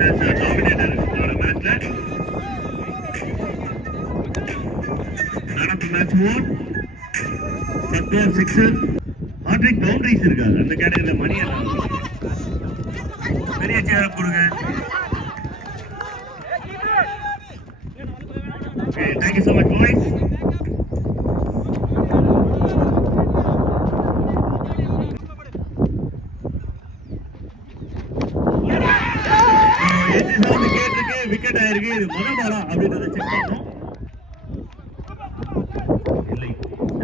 has dominated the match. Man of the match won. First goal sixer. Hat-trick boundaries irukku. அந்த கேட்டகரியில மணி எல்லாம். பெரிய cheer up கொடுங்க. Okay, thank you so much boys. Wicket ஆயிருக்கு. இது முதல் பாலா அப்படின்றத செக் பண்ணோம். இல்லை,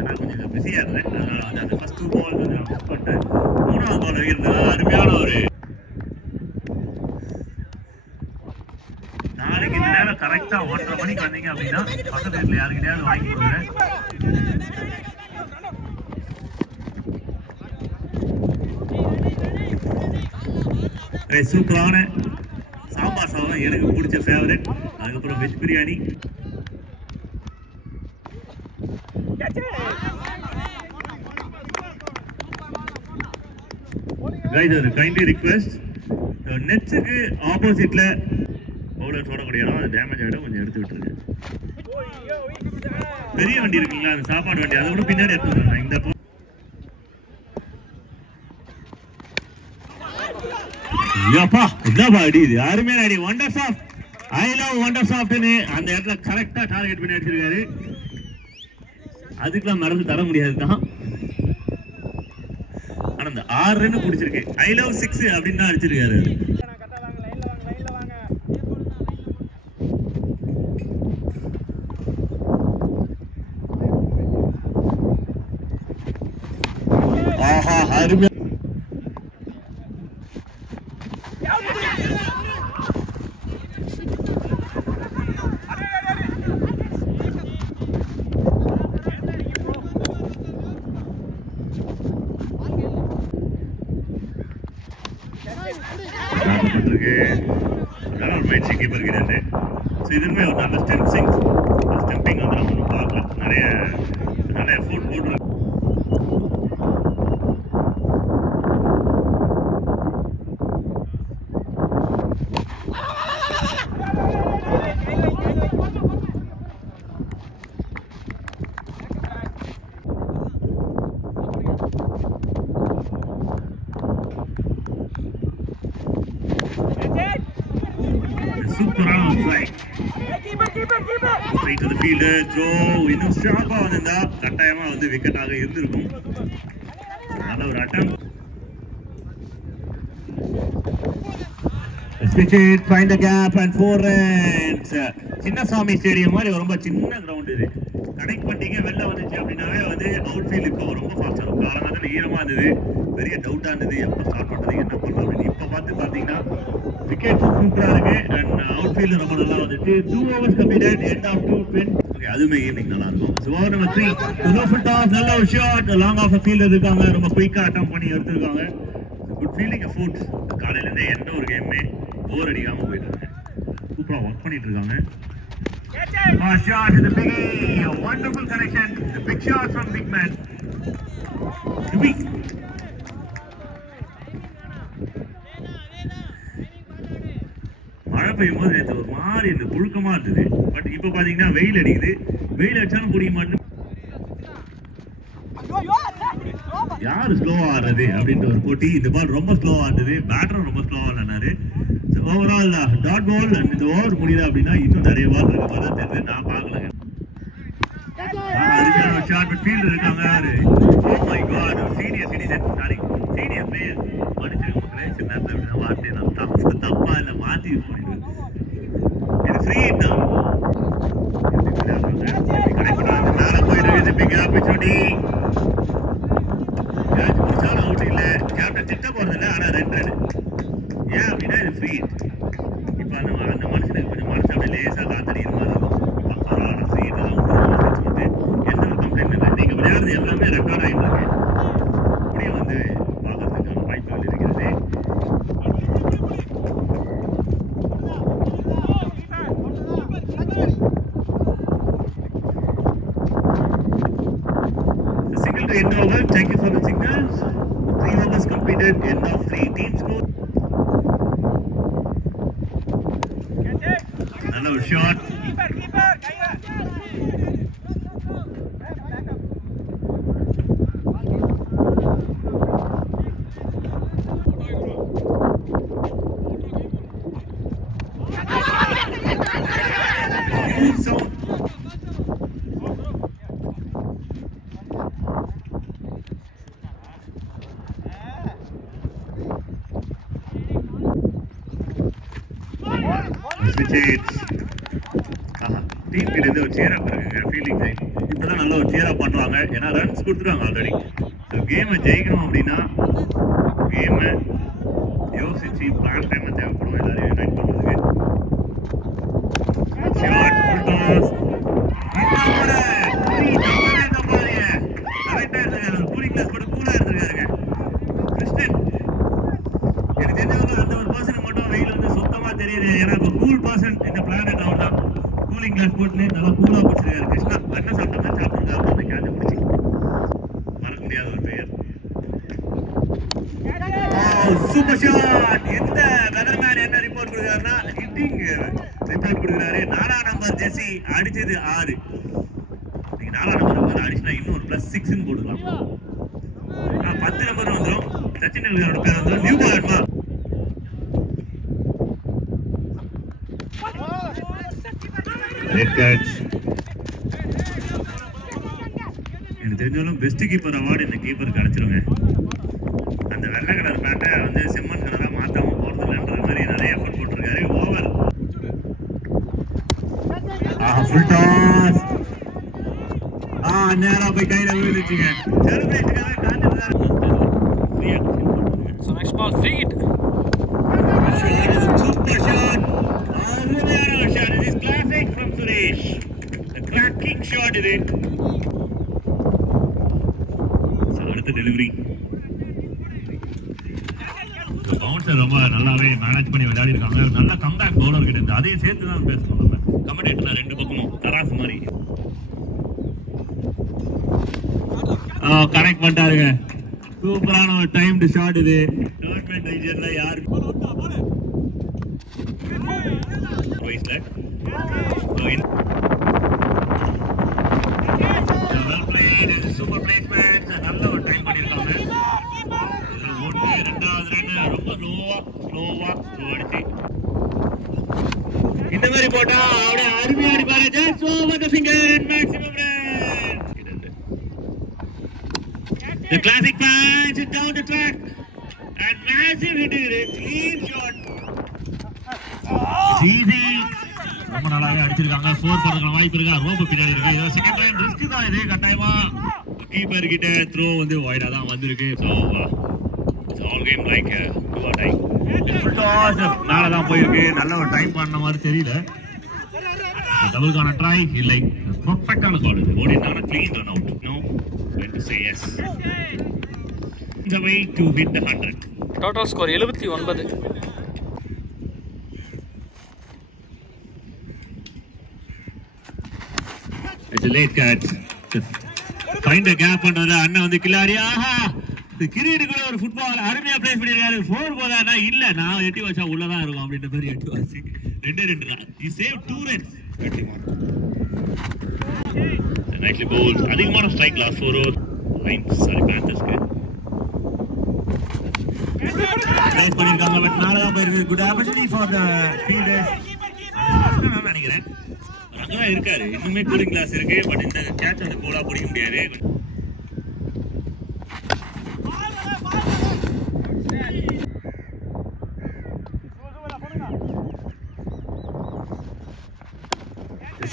நான் கொஞ்சம் பிஸியா இருந்தேன். அதனால வந்து அந்த ஃபர்ஸ்ட் 2 பால் வந்து நான் மிஸ் பண்ணிட்டேன். மூணாவது பால் வைக்கிறதுனால அருமையான ஒரு நாளைக்கு இந்த நேரம் கரெக்டா 1:30 மணிக்கு வந்தீங்க அப்படின்னா பக்கத்து வீட்டில் யாருக்கிட்டையாவது வாங்கி கொடுக்குறேன். சூப்பரான சாம்பார் சாதம் எனக்கு பிடிச்ச ஃபேவரட். அதுக்கப்புறம் வெஜ் பிரியாணி. கைஸ், ஒரு கைண்ட்லி ரிக்வெஸ்ட், நெட்ஸுக்கு ஆப்போசிட்ல பவுலர் போடக்கூடிய இடம் அது டேமேஜ் ஆகிடும், கொஞ்சம் எடுத்து விட்டுருங்க. பெரிய வண்டி இருக்குங்களா, அந்த சாப்பாடு வண்டி, அதை கூட பின்னாடி எடுத்து வந்துடுறேன். இந்த அருமையான அடி. Wonder shot, I love wonder சாஃப்ட்னு அந்த இடத்துல கரெக்டா டார்கெட் பண்ணி அடிச்சிருக்காரு. அதுக்கெல்லாம் மறந்து தர முடியாது தான். ஆனா அந்த 6 ரன் பிடிச்சிருக்கு. ஐ லவ் 6 அப்படின்னு தான் அடிச்சிருக்காரு. ஆஹா, அருமையா இதுவுமே ஒரு நல்ல ஸ்டெம்பிங் வந்து நம்ம ஒன்றும் பார்க்கல. நிறைய எஃபோர்ட் போட்டு சூப்பரான strike. Straight to the fielder, throw. இன்னும் ஷார்ப்பா வந்திருந்தா கட்டாயமா வந்து விக்கெட்டாக இருந்திருக்கும். நல்ல ஒரு அட்டம். Switch it, find the gap and 4 runs. Chinnasamy stadium மாதிரி ரொம்ப சின்ன கிரவுண்ட் இது. கனெக்ட் பண்ணிட்டீங்க வெளில வந்துச்சு அப்படின்னாவே வந்து அவுட் ஃபீல்ட் இப்போ ரொம்ப ஃபாஸ்டா இருக்கும். காலங்காலத்துல ஈரமா இருந்தது, பெரிய டவுட்டா இருந்தது எப்போ ஸ்டார்ட் பண்றது என்ன பண்ணலாம் அப்படின்னு. இப்போ பாத்தீங்கன்னா விக்கெட் சூப்பரா இருக்கு அண்ட் அவுட் ஃபீல்ட் ரொம்ப நல்லா வந்துச்சு. 2 overs completed, end of 2:20. Okay, அதுமே ஈவினிங் நல்லா இருக்கும். So over number 3, full toss, நல்ல ஒரு ஷாட், லாங் ஆஃப் ஃபீல்டர் இருக்காங்க, ரொம்ப குயிக்கா அட்டம் பண்ணி எடுத்திருக்காங்க. Good fielding effort. காலையில இருந்தே எந்த ஒரு கேமுமே போர் அடிக்காம போயிட்டு இருக்கு. சூப்பரா ஒர்க் பண்ணிட்டு இருக்காங்க. Shot to the biggie, a wonderful connection, the big shot from big man. மழை பெய்யும் போது நேற்று ஒரு மாதிரி இந்த புழுக்கமா இருந்தது. பட் இப்ப பாத்தீங்கன்னா வெயில் அடிக்குது. வெயில் அடிச்சாலும் புரிய மாட்டேன். யாரு ஸ்லோவா ஆடுறது அப்படின்ற ஒரு போட்டி. இந்த பால் ரொம்ப ஸ்லோவா இருந்தது, பேட்டரும் ரொம்ப ஸ்லோவா விளையாடுனாரு. Overall dot ball. இந்த ஓவர் முடியுதா அப்படின்னா இன்னும் நிறைய பால் இருக்க மாதிரி தான் தெரியுது. நான் பார்க்கலங்க. அதுக்கான ஷார்ட் ஃபீல்டர் இருக்காங்க. Oh my God, senior citizen, sorry senior player. மனுஷன் சின்ன நேரத்தில் வார்த்தை நான் தப்பா இல்லை மாற்றி யூஸ் பண்ணிடுவேன். இது ஃப்ரீ தான். மேலே போயிட்டு பிக் ஆப்பர்ச்சுனிட்டி. கேட்ச் பிடிச்சாலும் அவுட் இல்லை. கேப்டன் திட்ட போறது இல்லை, ஆனால் 2 ரன். ஏன் அப்படின்னா இது ஃப்ரீ. இப்போ அந்த மனுஷனுக்கு கொஞ்சம் மனசு அப்படியே லேசாக காத்தடிக்கிற மாதிரி இருக்கும். பரவாயில்ல, ஃப்ரீ தான் சொல்லிட்டு எந்த ஒரு கம்ப்ளைண்ட் இல்லை. நீங்கள் விளையாடுறது எல்லாமே ரெக்கார்ட் ஆகிட்டு இருக்கு. அப்படியும் வந்து பார்க்கறதுக்கான வாய்ப்புகள் இருக்கிறது. Single to end over. Thank you for the signals. 3 overs completed. End of 3. Team score. நல்ல ஒரு ஷாட். டீம் கிட்ட இருந்து ஒரு சேர் அப் இருக்குங்க. ஃபீலிங் டைம் இப்பதான் நல்ல ஒரு சேர் அப் பண்றாங்க. ஏன்னா ரன்ஸ் கொடுத்துருவாங்க ஆல்ரெடி. ஸோ கேமை ஜெயிக்கணும் அப்படின்னா கேமை யோசிச்சு பிளான் டைம் தேவைப்படும் எல்லாரையும் யுனைட் பண்ணுறதுக்கு. Shot full toss. கரெக்டாக இருந்திருக்காரு. கூலிங் கிளாஸ் கூட கூலாக இருந்திருக்காருங்க கிறிஸ்டன். எனக்கு தெரிஞ்சவங்க அந்த ஒரு பர்சனுக்கு மட்டும் வெயில் வந்து சுத்தமாக தெரியுது. ஏன்னா இப்போ கூல் பர்சன் இந்த பிளானட் அவர் தான். கூலிங் கிளாஸ் போட்டு நல்லா கூலாக பிடிச்சிருக்காரு கிருஷ்ணா. என்ன சாப்பிட்டா சாப்பிட்டுருக்காரு அந்த கேட்சை பிடிச்சி. மறக்க முடியாத ஒரு பெயர். Super shot. எந்த வெதர்மேன் என்ன ரிப்போர்ட் கொடுக்குறாருன்னா ஹிட்டிங் ரிப்போர்ட் கொடுக்குறாரு. 4ஆம் நம்பர் ஜெர்சி அடிச்சது 6. நீங்க 4ஆம் நம்பர் அடிச்சுனா இன்னும் ஒரு +6 போட்டுக்கலாம். 10 நம்பர் வந்துடும். சச்சின் டெண்டுல்கரோட பேர் வந்துடும். நியூ பாலர்மா. Great catch. எனக்கு தெரிஞ்சாலும் பெஸ்ட் கீப்பர் அவார்டு இந்த கீப்பருக்கு கிடைச்சிருங்க. அந்த வெள்ளை கலர் பேட்டை வந்து செம்மன் கலரா மாத்தாம போறதுலன்ற மாதிரி நிறைய எஃபர்ட் போட்டிருக்காரு. ஓவர். Full toss. நேரா போய் கையில விழுந்துச்சுங்க. செலிப்ரேட்டுக்காக காத்துட்டு So next ball, free hit. Super shot. Arunyana shot. This is classic from Suresh. A cracking shot is it. So அடுத்த டெலிவரி. பவுன்சர் ரொம்ப நல்லாவே மேனேஜ் பண்ணி விளையாடி இருக்காங்க. நல்ல கம்பேக் பவுலர் கிட்ட இருந்து அதையும் சேர்த்து தான் பேசணும். நம்ம கமெண்டேட்டர் ரெண்டு பக்கமும் தராசு மாதிரி கனெக்ட் பண்ணிட்டாருங்க. சூப்பரான ஒரு டைம்டு ஷாட் இது. டோர்னமெண்ட் ரீஜன்ல யாரு சூப்பர் பிளேஸ்மெண்ட். நல்ல ஒரு டைம் பண்ணிருக்காங்க. ரெண்டாவது ரன் ரொம்ப ஸ்லோவா அடிச்சு இந்த மாதிரி போட்டா அப்படியே அருமையா அடிப்பாரு. Just over the finger and maximum run. The classic punch down the track and massive hit is it. Clean shot. Easy. ரொம்ப நல்லாவே அடிச்சிருக்காங்க. 4 போறதுக்கான வாய்ப்பு இருக்கா? ரோப் பின்னாடி இருக்கு. இது செகண்ட் டைம் ரிஸ்க் தான் இது. கட்டாயமா கீப்பர் கிட்ட த்ரோ வந்து வைடா தான் வந்திருக்கு. So it's all came like to or die. Full toss மேல தான் போயிருக்கு. நல்ல ஒரு டைம் பண்ண மாதிரி தெரியல. டபுள்கான ட்ரை இல்லை. பெர்ஃபெக்ட்டான கால் இது. ஓடினான clean run out. No when to say yes. The way to hit the 100. Total score 79. It's a late catch. Find a gap பண்றத அண்ணன் வந்து கில்லாரி. ஆஹா கிரீடுக்குள்ள ஒரு ஃபுட்பால் அருமையா பிளேஸ் பண்ணிருக்காரு. 4 போதானா இல்ல நான் எட்டி வச்சா உள்ளதான் இருக்கும் அப்படின்ற மாதிரி எட்டி வச்சு 2 run. He saved 2 runs. Nicely bowled. அதிகமான strike last 4 over. Lions sorry பேந்தர்ஸ்க்கு பிளேஸ் பண்ணிருக்காங்க. பட் மேல தான் போயிருக்கு. Good opportunity for the fielders. நான் நினைக்கிறேன் ரங்கா இருக்காரு. இன்னுமே கூலிங் கிளாஸ் இருக்கு. பட் இந்த கேட்ச் வந்து கோலா பிடிக்க முடியாது.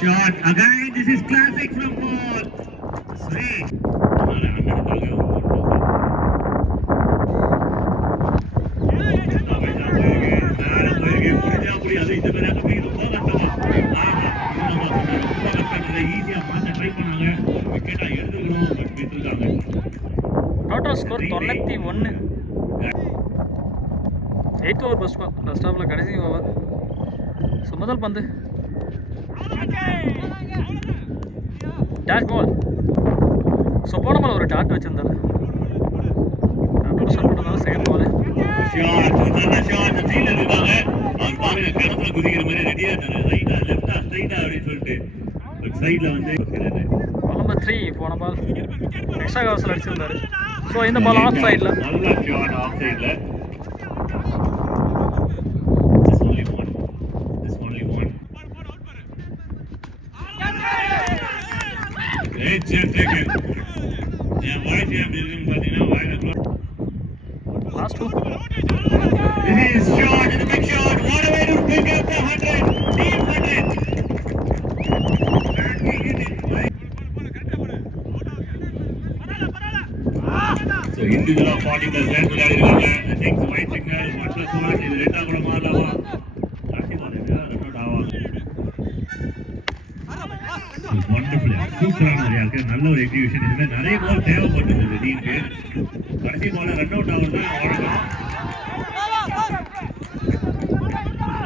Shot again. This is classic from Paul. Suresh. Total score 91. 8 over first ball. Last half la கடைசி ஓவர். So முதல் பந்து டாட் பால். ஸோ போன பால் ஒரு டாட் வச்சிருந்தாரு. ஷாட் பண்ணதால செகண்ட் பால். ஷாட் நல்ல ஷாட். ஃபீல்டர் இருக்காங்க. அவர் பாருங்க கரத்துல குதிக்கிற மாதிரி ரெடியா இருந்தாரு. ரைட்டா லெஃப்ட் சைடுல வந்து நம்பர் 3 போன பால் எக்ஸ்ட்ரா கவர்ஸ்ல அடிச்சிருந்தாரு. ஸோ இந்த பால் ஆஃப் சைடில் நல்ல ஷாட் ஆஃப் சைடில். என் வாய்ஸ் எப்படி இருக்குன்னு பார்த்தீங்கன்னா வாயில last two. This is shot, it's a big shot. What a way to pick up the 100. Team 100. So individual 40 plus runs விளையாடிருக்காங்க. I think white signal 1+1 இது ரெண்டா கூட மாறலாமா? கடைசி பால் ரன் அவுட் ஆவாங்க. Wonderful. சூப்பரான ரியாக்கு நல்ல ஒரு எக்ஸிகியூஷன். இதுல நிறைய பால் தேவைப்பட்டது இந்த டீமுக்கு. கடைசி பால் ரன் அவுட் ஆகுறது அவ்வளவுதான்.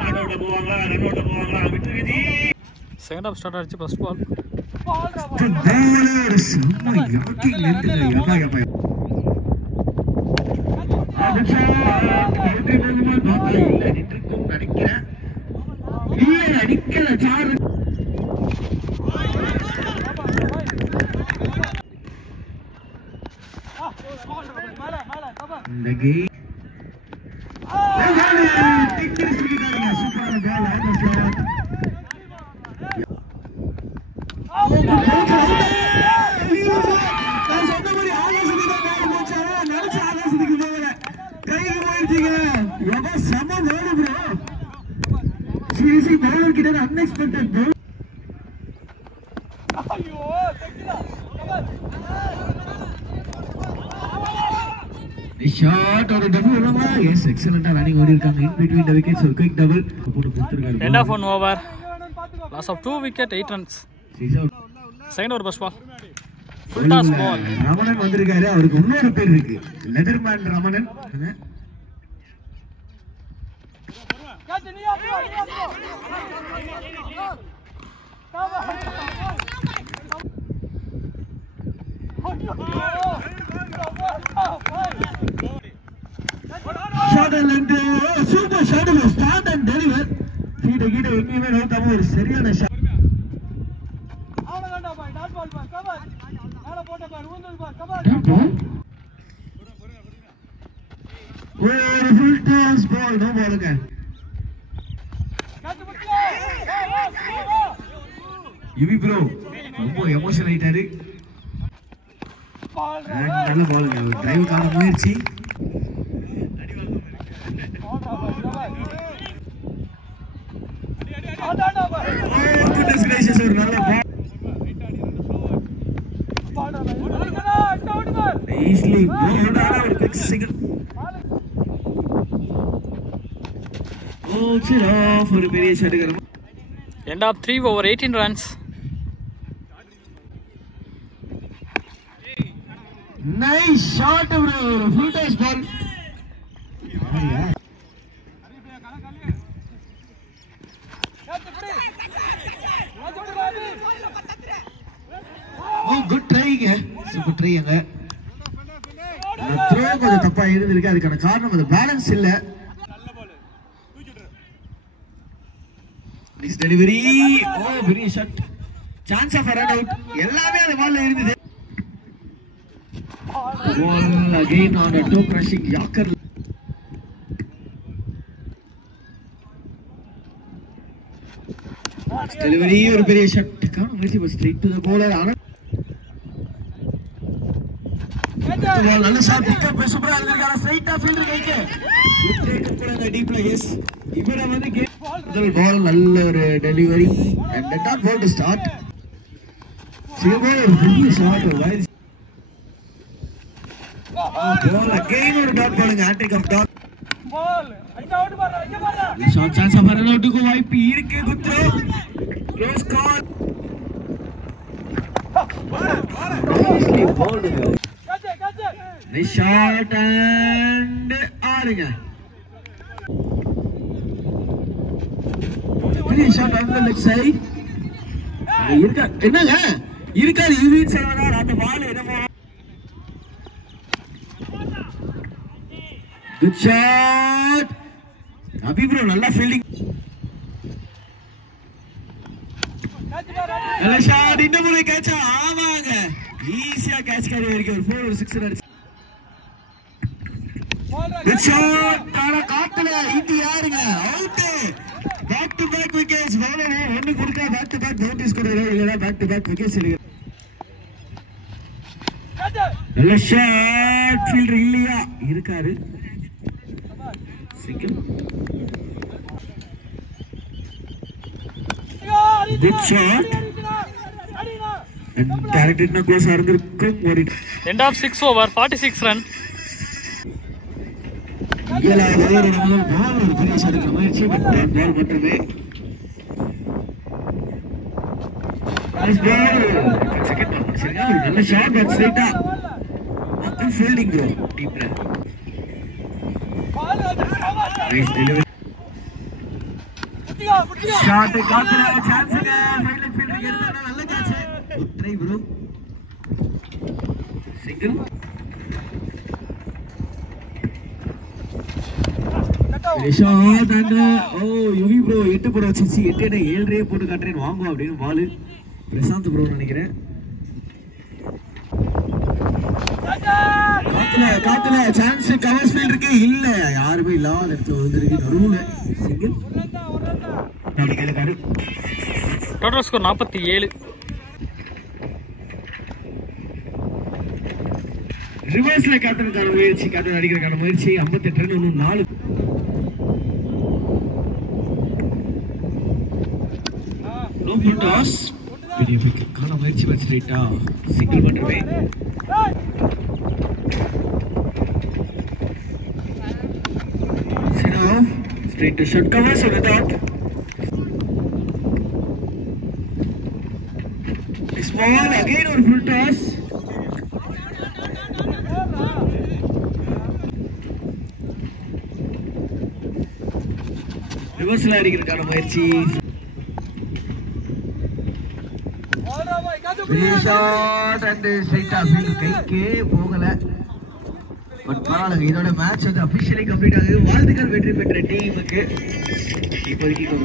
ரன் அவுட் போவாங்களா விட்டுருக்கீ. செகண்ட் ஹாஃப் ஸ்டார்ட் ஆச்சு. First ball unexpected bro. The shot or the double rama. Yes, excellent running in between the wickets. So quick double. End of 1 over. Loss of 2 wicket, 8 runs. Second over first ball. Full toss ball. Ramanan வந்திருக்காரு. அவருக்கு இன்னொரு பேர் இருக்கு. லெதர்மேன் Ramanan. Shot and super shot will start and deliver. Feet again எங்கேயுமே நோட்டாம ஒரு சரியான shot. ஒரு full toss ball, no ball again. UV bro ரொம்ப எமோஷனல் ஆயிட்டாரு. நல்ல பாலுங்க. டிரைவுக்கான முயற்சி. ஒரு நல்ல பால். ஈஸிலி ஒரு குவிக் சிங்கிள். ஒரு பெரிய shot. End of 3 over 18 runs. Nice shot bro. Full toss ball. Oh, good try ங்க. Super try ங்க. த்ரோ கொஞ்சம் தப்பா இருந்திருக்கு. அதுக்கான காரணம் அது பேலன்ஸ் இல்ல. This delivery. Oh, very shot. Chance of a run out. எல்லாமே அந்த பால்ல இருந்தது. Ball again on a toe crushing Yorker. Delivery ஒரு பெரிய ஷாட். காணோம் Mercy bus straight to the bowler. பால் நல்ல ஷாட். பிக்கப் சூப்பரா இருந்திருக்கான ஸ்ட்ரைட்டா ஃபீல்டர் கைக்கு. டேக் கூட அந்த டீப்ல எஸ். இவர வந்து முதல் பால் நல்ல ஒரு delivery and the dot ball to start. Silver really shot wide. Ball again or dot ball in antic of dot. Ball. Out ball. Shot chance of run out को wipe irke good throw. Close call. Nicely bowled. Nice shot and ஆறுங்க. Pretty shot on the leg side. என்னங்க இருக்காரு யூவின் சர்வதார் அந்த ball என்னமோ. Good shot. Abhi bro நல்ல fielding. நல்ல shot இன்னும் ஒரு catch ஆமாங்க ஈஸியா கேட்ச் கேரி வரைக்கும் ஒரு 4 ஒரு 6 அடிச்சு குட் ஷாட் காட்டுல இது யாருங்க out back to back wickets bowler ஒன்னு கொடுத்தா பேக் டு பேக் நோட்டீஸ் கொடுறாரு இல்லனா பேக் டு பேக் விக்கெட்ஸ் எடுங்க நல்ல ஷாட் ஃபீல்டர் இல்லையா இருக்காரு single good shot and directed na close ஆர்ந்திருக்கும் ஒரு end of 6 over 46 run இங்கல ஓவர் நம்ம பால் ஒரு பெரிய ஷாட் எடுக்க முயற்சி பட் பால் மட்டுமே நைஸ் பால் செகண்ட் பால் சரியா ஒரு நல்ல ஷாட் பட் ஸ்ட்ரைட்டா அப்படி ஃபீல்டிங் ப்ரோ டீப்ல நைஸ் டெலிவரி ஷாட் காத்துல சான்ஸ்ங்க ஃபைனல் ஃபீல்டர் எடுத்தா நல்ல catch good try bro single shot and oh Yuvi bro 8 போட வச்சிச்சு 8 7 போட்டு காட்றேன் வாங்க அப்படினு பால் பிரசாந்த் ப்ரோ நினைக்கிறேன் காத்துல சான்ஸ் கவர் ஃபீல்ட் இருக்கு இல்ல யாருமே இல்லாத இடத்துல வந்திருக்கு நடுவுல சிங்கிள் டோட்டல் ஸ்கோர் 47 ரிவர்ஸ்ல கேப்டனுக்கான முயற்சி கேப்டன் அடிக்கிறதுக்கான முயற்சி 58 ரன் இன்னும் 4 நோ ஃபுல் டாஸ் பெரிய விக்கெட்கான முயற்சி வச்சு ரைட்டா சிங்கிள் மட்டுமே sit off straight to short cover so without small again or full toss reverse la அடிக்கிறதுக்கான முயற்சி shot and straight off கைக்கே போகல பட் பரவாயில்ல இதோட மேட்ச் வந்து அபிஷியலி கம்ப்ளீட் ஆகுது வாழ்த்துக்கள் வெற்றி பெற்ற டீமுக்கு இப்போதைக்கு ஒரு